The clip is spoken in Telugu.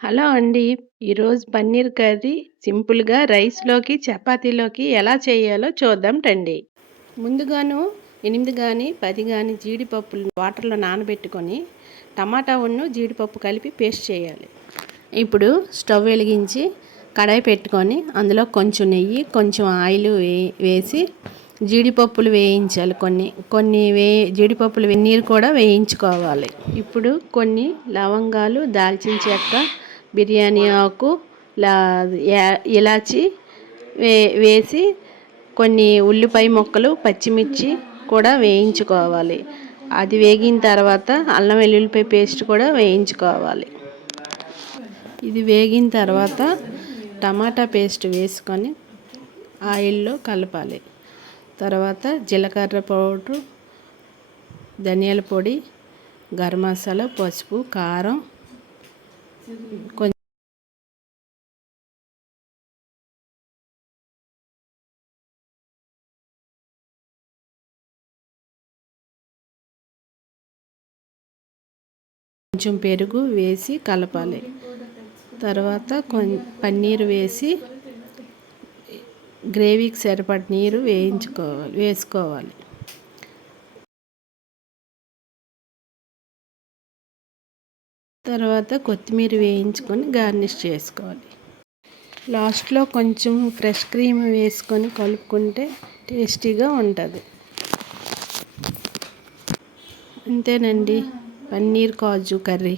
హలో అండి. ఈరోజు పన్నీర్ కర్రీ సింపుల్‌గా రైస్‌లోకి, చపాతీలోకి ఎలా చేయాలో చూద్దాం రండి. ముందుగాను 8 గాని, 10 గాని జీడిపప్పులు వాటర్‌లో నానబెట్టుకొని, టమాటాను, జీడిపప్పు కలిపి పేస్ట్ చేయాలి. ఇప్పుడు స్టవ్ వెలిగించి కడాయి పెట్టుకొని, అందులో కొంచెం నెయ్యి, కొంచెం ఆయిల్ వేసి జీడిపప్పులు వేయించాలి. జీడిపప్పులు నీరు కూడా వేయించుకోవాలి. ఇప్పుడు కొన్ని లవంగాలు, దాల్చిన చెక్క, బిర్యానీ ఆకు, ఇలాచి వేసి కొన్ని ఉల్లిపాయ ముక్కలు, పచ్చిమిర్చి కూడా వేయించుకోవాలి. అది వేగిన తర్వాత అల్లం వెల్లుల్లిపాయ పేస్ట్ కూడా వేయించుకోవాలి. ఇది వేగిన తర్వాత టమాటా పేస్ట్ వేసుకొని ఆయిల్లో కలపాలి. తర్వాత జీలకర్ర పౌడరు, ధనియాల పొడి, గరం మసాలా, పసుపు, కారం, కొంచెం పెరుగు వేసి కలపాలి. తర్వాత పన్నీరు వేసి గ్రేవీకి సరిపడ నీరు వేసుకోవాలి. తర్వాత కొత్తిమీర వేయించుకొని గార్నిష్ చేసుకోవాలి. లాస్ట్లో కొంచెం ఫ్రెష్ క్రీమ్ వేసుకొని కలుపుకుంటే టేస్టీగా ఉంటుంది. అంతేనండి, పన్నీర్ కాజు కర్రీ.